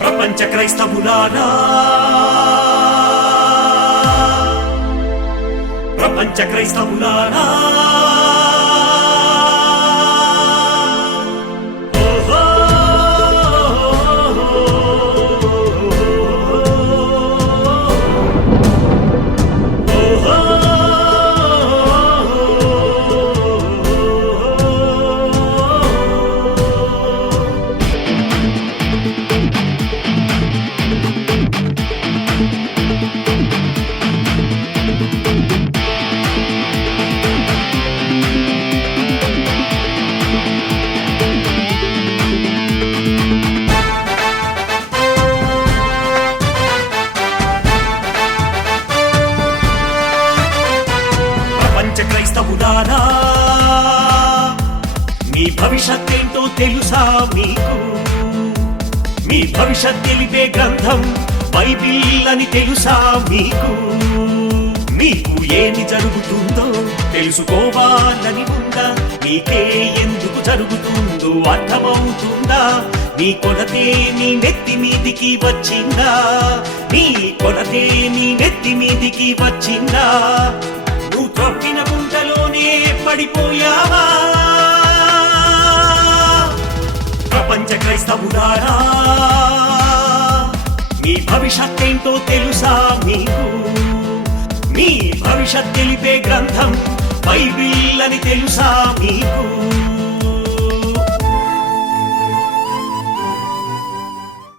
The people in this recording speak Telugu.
ప్రపంచ క్రైస్తవులారా, ప్రపంచ క్రైస్తవులారా, క్రైస్తవులారా, మీ భవిష్యత్తేంటో తెలుసా మీకు? మీ భవిష్యత్ తెలిపే గ్రంథం బైబిల్ అని తెలుసా మీకు? మీకు ఏమి జరుగుతుందో తెలుసుకోవాలని ఉందా? మీకే ఎందుకు జరుగుతుందో అర్థమవుతుందా? మీ కొలతే మీ నెత్తి మీదికి వచ్చిందా? మీ కొలతే మీ నెత్తి మీదికి వచ్చిందా? నువ్వు తొక్కిన గుంటలోనే పడిపోయావా? ప్రపంచ క్రైస్తవులారా, మీ భవిష్యత్తేంటో తెలుసా మీకు? మీ భవిష్యత్ తెలిపే గ్రంథం బైబిల్ అని తెలుసా మీకు?